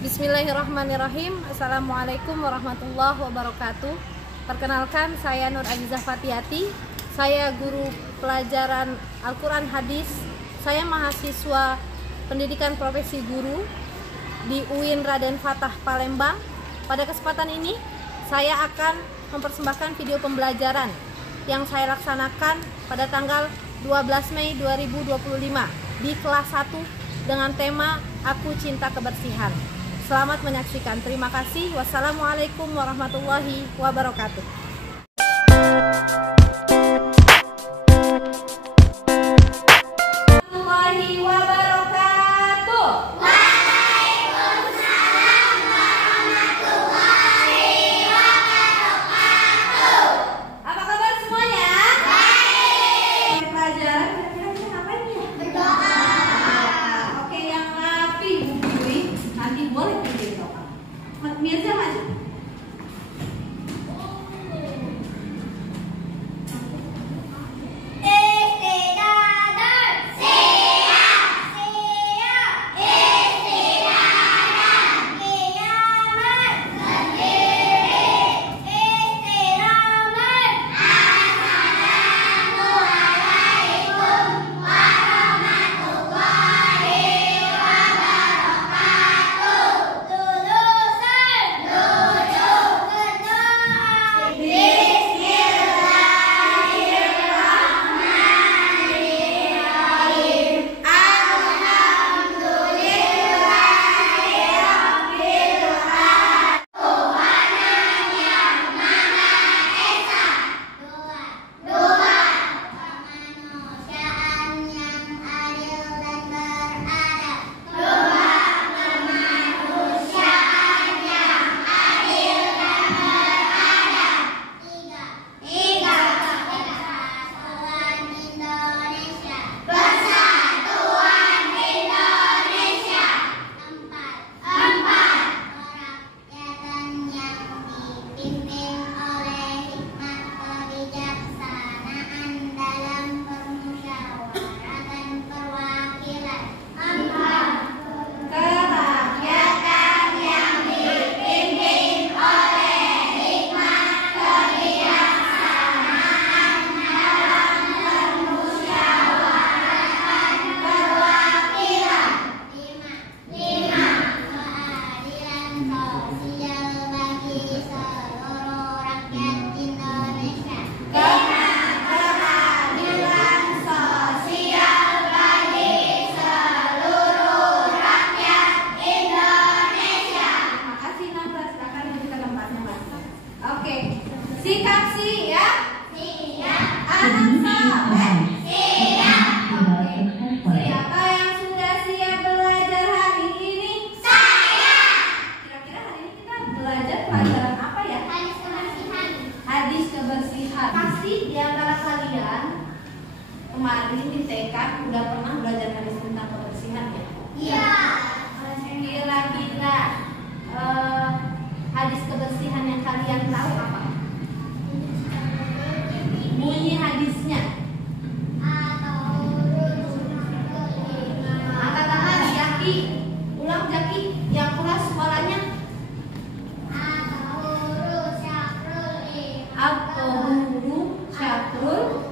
Bismillahirrahmanirrahim. Assalamualaikum warahmatullahi wabarakatuh. Perkenalkan, saya Nur Azizah Fatihati. Saya guru pelajaran Al-Quran Hadis. Saya mahasiswa pendidikan profesi guru di UIN Raden Fatah Palembang. Pada kesempatan ini saya akan mempersembahkan video pembelajaran yang saya laksanakan pada tanggal 12 Mei 2025 di kelas 1 dengan tema Aku Cinta Kebersihan. Selamat menyaksikan. Terima kasih. Wassalamualaikum warahmatullahi wabarakatuh. Mirza maju. Sikap siap. Siap. Anak soleh. Siap. Oke. Siapa yang sudah siap belajar hari ini? Saya. Kira-kira hari ini kita belajar pelajaran apa ya? Hadis kebersihan. Hadis kebersihan. Pasti di antara kalian kemarin di TK udah pernah belajar hadis tentang kebersihan ya? Iya. Kira-kira hadis kebersihan yang kalian tahu apa? Bunyi hadisnya. Angkat tangan Jaki. Ulang Jaki. Yang keras suaranya. At-tahuru syakrul.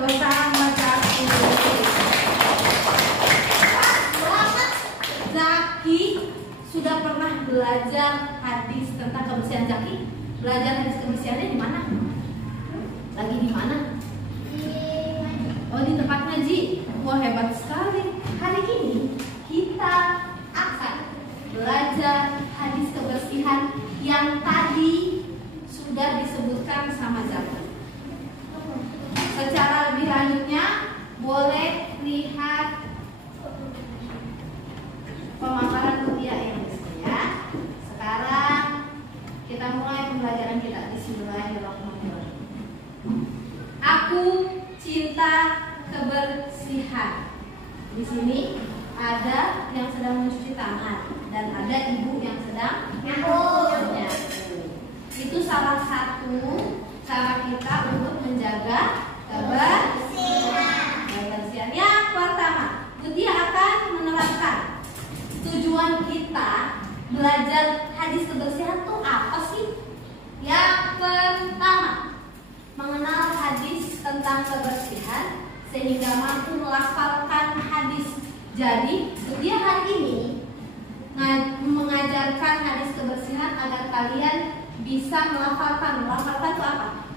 Bersama Jaki. Zaki sudah pernah belajar hadis tentang kebersihan. Zaki belajar hadis kebersihannya di mana? Lagi di mana? Oh, di tempat ngaji. Wah, hebat sekali. Hari ini kita akan belajar hadis kebersihan yang tadi sudah disebutkan sama Zaki. Secara lebih lanjutnya boleh lihat pemaparan kuliah yang ya. Sekarang kita mulai pembelajaran kita. Bismillahirrahmanirrahim. Aku cinta kebersihan. Di sini ada yang sedang mencuci tangan dan ada ibu yang sedang menyapu. Itu salah satu cara kita untuk menjaga kebersihan. Kebersihan yang pertama belajar hadis kebersihan tuh apa sih? Yang pertama, mengenal hadis tentang kebersihan sehingga mampu melafalkan hadis. Jadi, dia hari ini mengajarkan hadis kebersihan agar kalian bisa melafalkan. Melafalkan itu apa?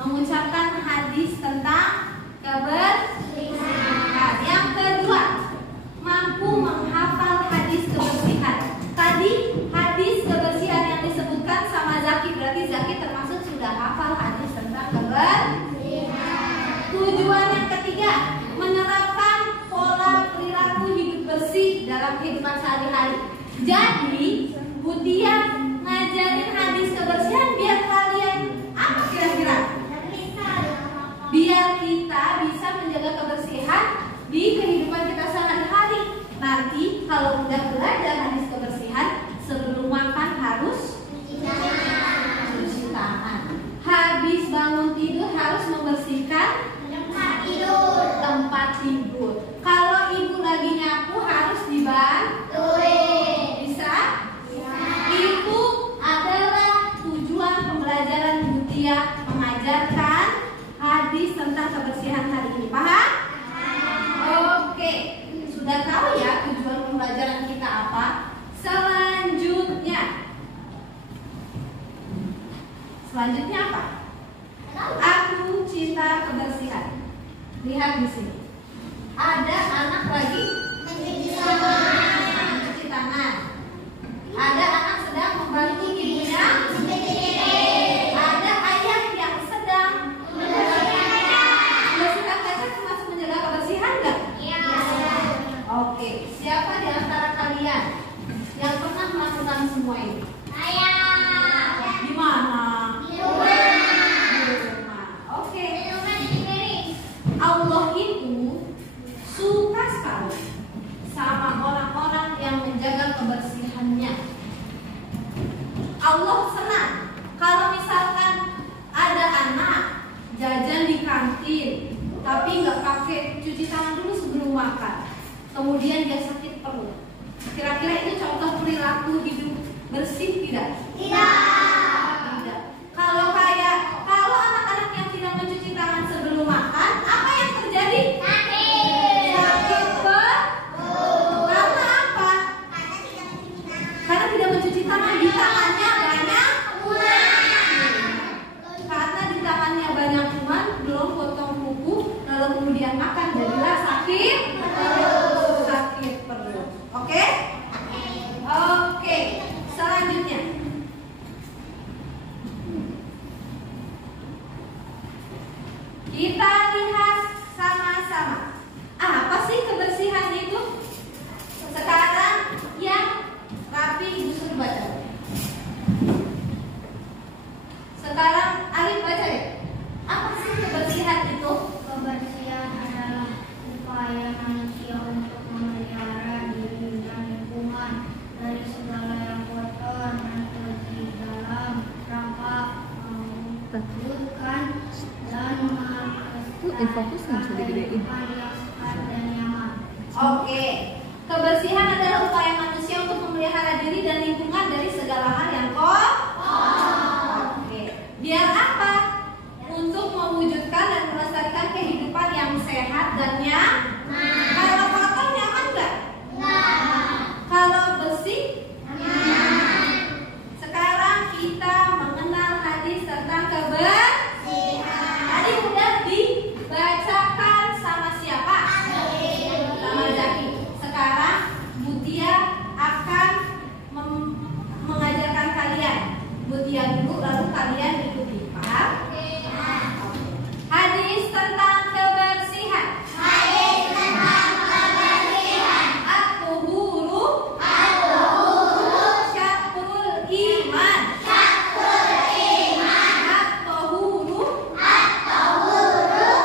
Mengucapkan hadis tentang kebersihan. Yang kedua, mampu menghafal hadis kebersihan. Tadi hadis kebersihan yang disebutkan sama Zaki, berarti Zaki termasuk sudah hafal hadis tentang kebersihan. Tujuan yang ketiga, menerapkan pola perilaku hidup bersih dalam kehidupan sehari-hari. Jadi, Butia ngajarin hadis kebersihan biar kalian apa kira-kira? Biar kita bisa menjaga kebersihan di kehidupan kita sehari-hari. Nanti kalau udah belajar hadis kebersihan, sebelum makan harus cuci tangan. Habis bangun tidur harus membersihkan tempat tidur. Kalau ibu lagi nyapu harus dibantuin. Bisa? Itu adalah tujuan pembelajaran Butia mengajarkan hadis tentang kebersihan hari ini. Paham? Oke, sudah tahu ya tujuan pembelajaran kita apa? Selanjutnya apa? Aku cinta kebersihan. Lihat di sini. Ada anak lagi mencuci tangan. Ada anak sedang membantu ibunya. Ada ayah yang sedang membersihkan kaca. Termasuk menjaga kebersihan nggak? Iya. Oke. Siapa di antara kalian yang pernah melakukan semua ini? Saya. Di mana? Di rumah. Oke. Allah itu suka sekali sama orang-orang yang menjaga kebersihannya. Allah senang kalau misalkan ada anak jajan di kantin tapi nggak pakai cuci tangan dulu sebelum makan, kemudian dia sakit perut. Kira-kira itu contoh perilaku hidup bersih tidak? Tidak. Kalau anak-anak yang tidak mencuci tangan sebelum makan, apa yang terjadi? Sakit perut. Karena apa? Karena tidak mencuci tangan. Di tangannya banyak kuman. Karena di tangannya banyak kuman, belum potong kuku, lalu kemudian makan, jadilah sakit perut. Oke? Oke. Selanjutnya, kita lihat sama-sama. Apa sih kebersihan itu? Sekarang yang rapi Ibu suruh baca. Sekarang Arif baca deh. Apa sih kebersihan itu? Kebersihan adalah upaya manusia untuk memelihara diri dan lingkungan dari segala yang kotor dan keji dalam rangka mewujudkan dan Fokus nggak bisa digedein. dan nyaman. Oke. Kebersihan adalah upaya manusia untuk memelihara diri dan lingkungan dari segala hal yang kotor. Oke. Biar apa? Untuk mewujudkan dan melestarikan kehidupan yang sehat dan nyaman. Kalau kotor nyaman nggak? Kalau bersih? Sekarang kita mengenal hadis tentang kebersihan. Tadi udah dibacakan sama siapa? Sama Zaki. Sekarang Butia akan mengajarkan kalian. Butia dulu, lalu kalian ikuti. Paham? Hadis tentang kebersihan. At-tuhuru syatrul iman. At-tuhuru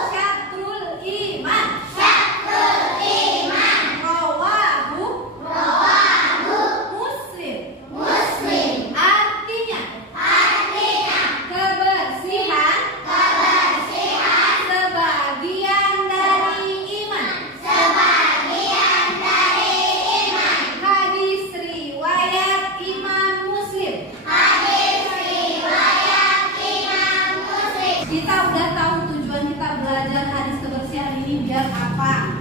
syatrul iman. Rawahu Muslim. Artinya Kita udah tahu tujuan kita belajar hadis kebersihan ini biar apa?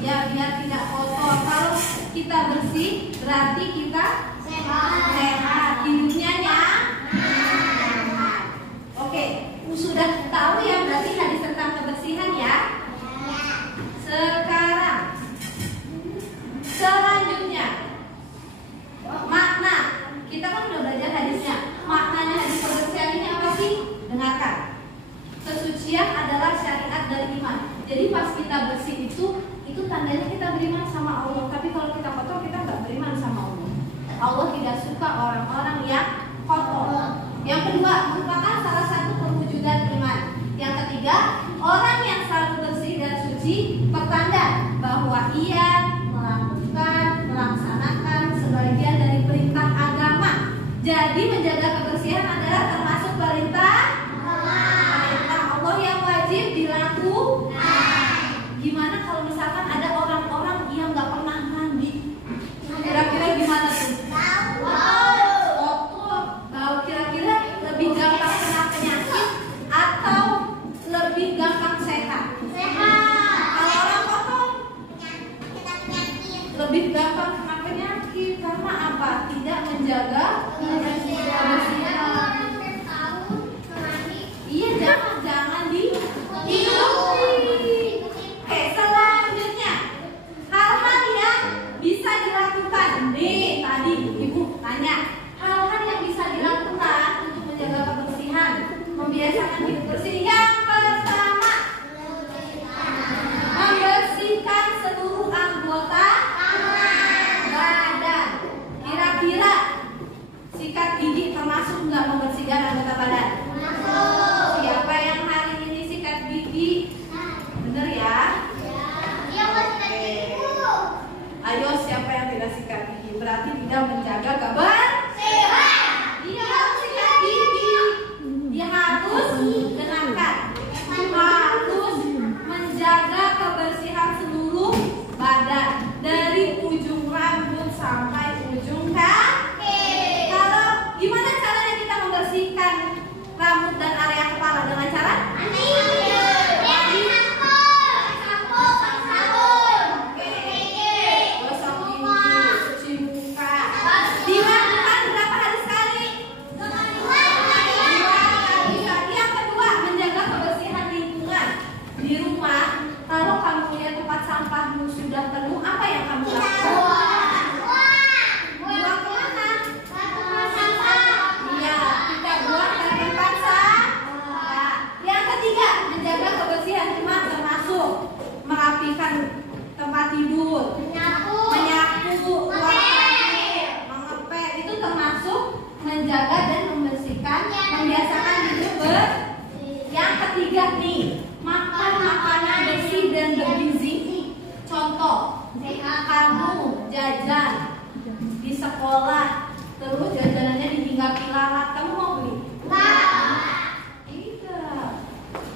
Ya, biar tidak kotor. Kalau kita bersih, berarti kita sehat. Hidupnya nyaman. Oke, sudah tahu ya berarti hadis tentang kebersihan ya. Sekarang, selanjutnya, makna. Kita kan udah belajar hadisnya. Maknanya hadis kebersihan ini apa sih? Dengarkan. Kesucian adalah syariat dari iman. Jadi pas kita bersih itu tandanya kita beriman sama Allah. Tapi kalau kita kotor, kita nggak beriman sama Allah. Allah tidak suka orang-orang yang kotor. Yang kedua, merupakan salah satu perwujudan iman. Yang ketiga, orang yang selalu bersih dan suci pertanda bahwa ia melaksanakan sebagian dari perintah agama. Jadi menjaga kebersihan adalah termasuk perintah Allah yang wajib dilakukan. Gimana kalau misalkan ada orang-orang yang nggak pernah mandi? Kira-kira gimana tuh? Kotor, bau. Kira-kira lebih gampang kena penyakit atau lebih gampang sehat? Kalau orang kotor lebih gampang kena penyakit. Karena apa? Tidak menjaga kebersihan. Iya, jangan dihidupi. Oke, selanjutnya hal-hal yang bisa dilakukan. Nih, tadi Ibu tanya hal-hal yang bisa dilakukan untuk menjaga kebersihan, membiasakan hidup bersih. Yang pertama, membersihkan seluruh anggota badan. Kira-kira sikat gigi termasuk nggak membersihkan anggota badan? Siapa yang hari ini sikat gigi? Bener ya? Ayo, siapa yang tidak sikat gigi? Berarti tidak menjaga kebersihan. Dia harus sikat gigi. Dia harus dengarkan. Harus menjaga kebersihan seluruh badan dari ujung rambut sampai ujung kaki. Kalau gimana caranya kita membersihkan rambut dan area kepala? Dengan cara sudah penuh, apa yang kamu lakukan? Buang kemana? Iya, kita buang ke tempat sampah. Yang ketiga, menjaga kebersihan rumah termasuk merapikan tempat tidur, menyapu, mengepel. Itu termasuk menjaga dan membersihkan, membiasakan hidup bersih. Yang ketiga nih, makan makanan bersih dan bergizi. Contoh, kamu jajan di sekolah, terus jajanannya dihinggapi lalat, kamu mau beli? Tidak.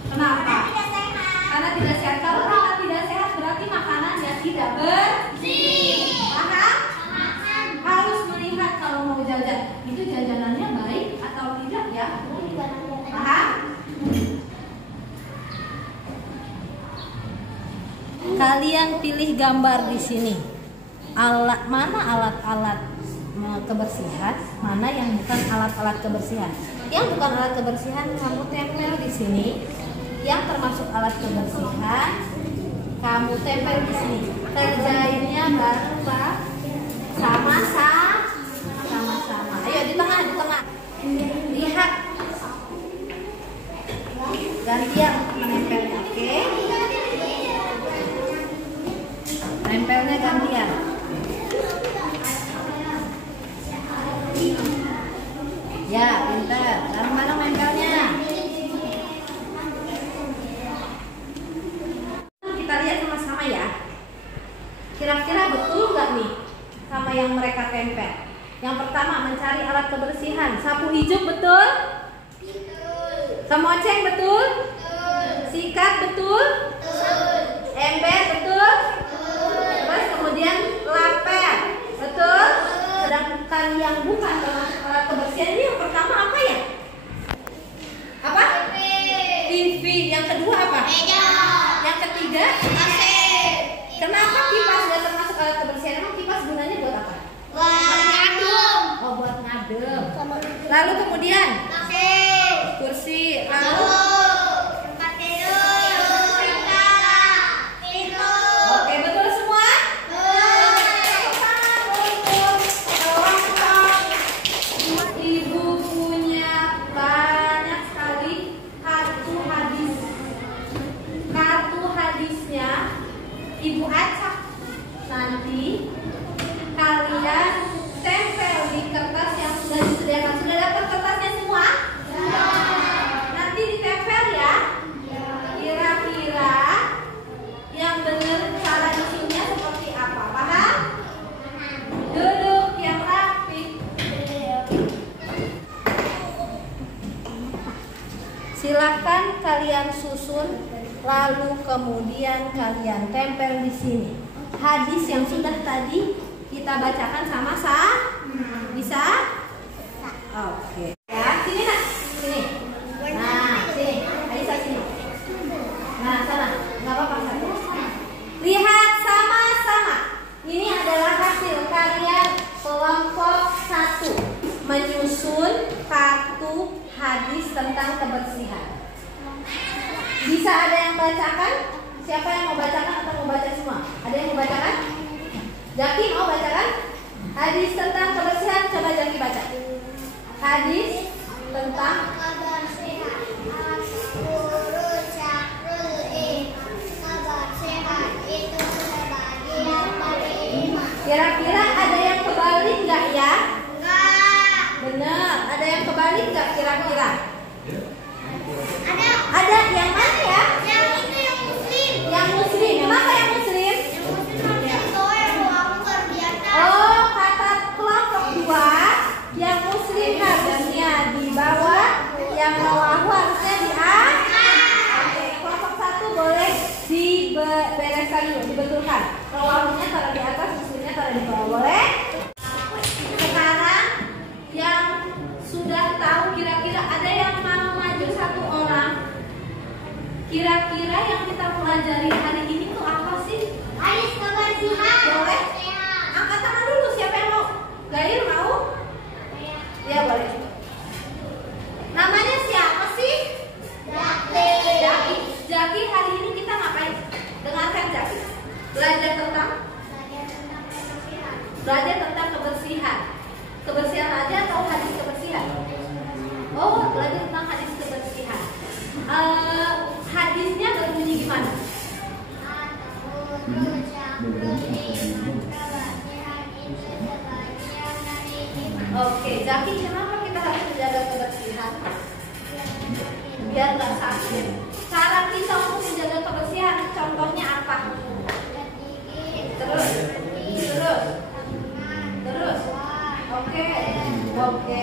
Kenapa? Karena tidak sehat. Kalau kita tidak sehat, berarti makanannya tidak bersih. Paham? Harus melihat kalau mau jajan, itu jajanannya baik atau tidak ya? Paham? Kalian pilih gambar di sini. Mana alat-alat kebersihan, mana yang bukan alat-alat kebersihan. Yang bukan alat kebersihan kamu tempel di sini. Yang termasuk alat kebersihan kamu tempel di sini. Kerjainnya bareng sama-sama. Ayo di tengah. Lihat. Gantian menempelnya, oke? Nempelnya gantian. Ya, pintar. Bareng-bareng nempelnya. Kita lihat sama-sama ya. Kira-kira betul nggak nih sama yang mereka tempel? Yang pertama, mencari alat kebersihan. Sapu hijau betul? Semoceng betul? Sikat betul? Ember betul? Terus kemudian lapel, betul? Sedangkan yang bukan alat kebersihan ini yang pertama apa ya? Lalu kemudian kursi. Lalu oke, betul semua? Ibu punya banyak sekali kartu hadis. Kartu hadisnya Ibu acak. Nanti kalian tempel di kertas yang sudah disediakan. Sudah dapat kertasnya semua? Nanti ditempel ya. Kira-kira yang benar cara isunya seperti apa? Paham? Duduk yang rapi. Silahkan kalian susun, lalu kemudian kalian tempel di sini. Hadis yang sudah tadi kita bacakan sama-sama. Bisa? Oke. Ya, sini nak. Sini. Nah, sini. Aisyah sini. Nah, sana. Enggak apa-apa, satu. Lihat sama-sama. Ini adalah hasil karya kelompok 1 menyusun kartu hadis tentang kebersihan. Bisa ada yang bacakan? Siapa yang mau bacakan atau mau baca semua? Ada yang mau bacakan? Jaki mau bacakan? Hadis tentang kebersihan, coba Jaki baca. Hadis tentang kira-kira ada yang kebalik nggak ya? Benar, ada yang kebalik nggak kira-kira? Ada yang mana ya? Yang muslim. Kenapa yang muslim? Oh, kata kelompok 2, yang muslim harusnya di bawah, yang rawahu harusnya di atas. Oke, kelompok 1 boleh dibereskan dulu, dibetulkan. Rawahunya taruh di atas, muslimnya taruh di bawah, boleh? Sekarang yang sudah tahu, kira-kira ada yang mau maju 1 orang? Kira-kira yang kita pelajari hari ini tuh apa sih? Hadis kebersihan. Boleh? Angkat tangan dulu, siapa yang mau? Gair mau? Ya boleh. Namanya siapa sih? Jaki. Jaki, hari ini kita ngapain? Dengarkan Jaki. Belajar tentang kebersihan. Kebersihan aja atau hadis kebersihan? Oh, belajar tentang hadis kebersihan. Hadisnya berbunyi gimana? Oke, Jaki, kenapa kita harus menjaga kebersihan? Biar nggak sakit. Cara kita untuk menjaga kebersihan, contohnya apa? Terus. Oke.